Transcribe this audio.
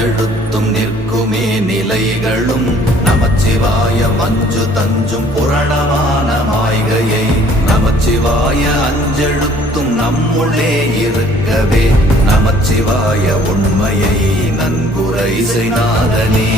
அஞ்செழுத்தும் நிற்குமே நிலைகளும் நமச்சிவாய மஞ்சு தஞ்சும் புரணமான மாய்கையை நமச்சிவாய அஞ்செழுத்தும் நம்முள்ளே இருக்கவே நமச்சிவாய உண்மையை நன்குரை செய்நாதனே